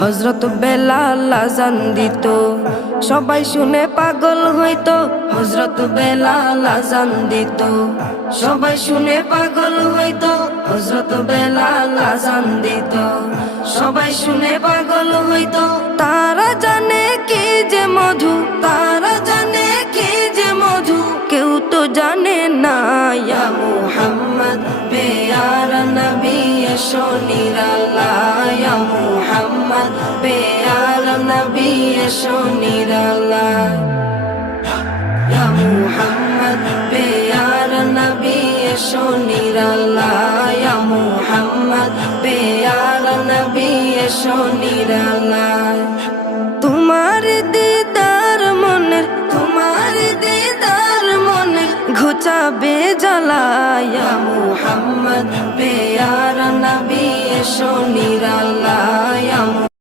হযরত বেলাল আযান দিত, সবাই শুনে পাগল হইতো। হযরত বেলাল আযান দিত, সবাই শুনে পাগল হইতো। হযরত বেলাল আযান দিত, সবাই শুনে পাগল হইতো। তারা জানে কি যে মধু, তারা জানে কি যে মধু, কেউ তো জানে না। ইয়া মুহাম্মদ পেয়ারা নবী এসো নিরালায়, ইয়া মুহাম্মদ পেয়ারা নবী এসো নিরালায়, ইয়া মুহাম্মদ পেয়ারা নবী এসো নিরালায়, ইয়া মুহাম্মদ পেয়ারা নবী এসো নিরালায়। তোমার দিদার মনের, তোমার দিদার মনের ঘুচাবে জ্বালা। ইয়া মুহাম্মদ পেয়ারা নবী এসো নিরালায়।